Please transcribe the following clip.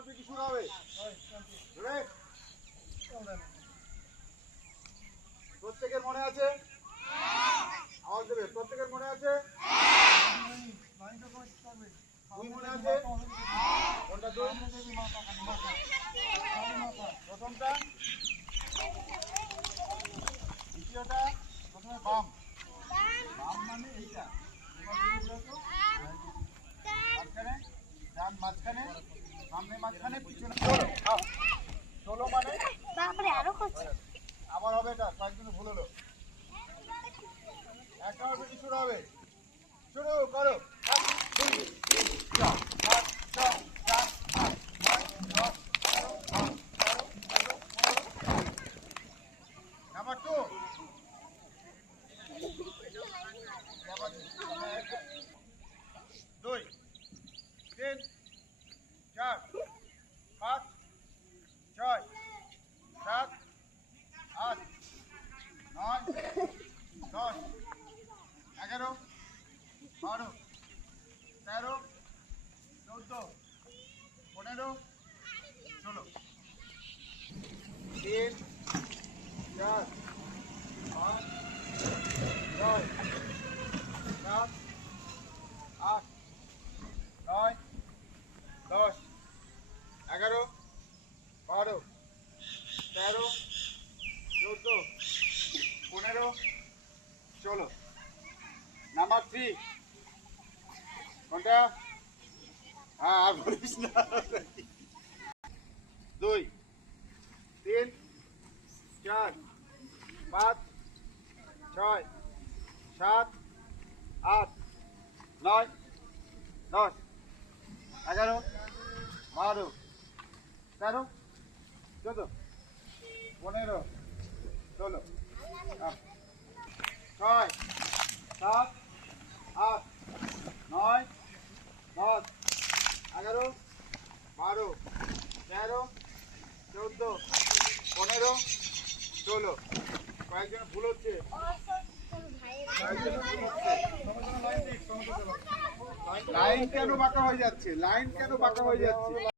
আমার পিটি শুরু হবে। প্রত্যেকের মনে আছে? আওয়াজ দেবে। প্রত্যেকের মনে আছে? দুই মনে আছে? কোনটা দুই? প্রথমটা, দ্বিতীয়টা। প্রথমে বাম, বাম মানে এইটা, মাঝখানে, ডান মাঝখানে, সামনে মাঝখানে, পিছনে। ষোলো মানে আবার হবে। এটা কয়েকদিন ভুল হলো। একটা হবে শুরু হবে। শুরু করো। নাম্বার টু, দুই, তিন, চার, পাঁচ, ছয়, সাত, আট, নয়, 10, 11, 12, 13, 14, 15, 16। 3, 4, 5, 6, 7, 8, 9, 10, 11, 12, 13, 14, 15, 16। নাম্বার 3 কোনটা? হ্যাঁ, আর বলিস না। 2, 3, 4, 5, 6, 7, 8, 9, 10, 11, 12, 13, 14, 15, 16, 6, 7, 8, 9, 10, 11, 12, 13, 14, 15, 16। কয়েকজন ভুল হচ্ছে। লাইন কেন বাঁকা হয়ে যাচ্ছে? লাইন কেন বাঁকা হয়ে যাচ্ছে?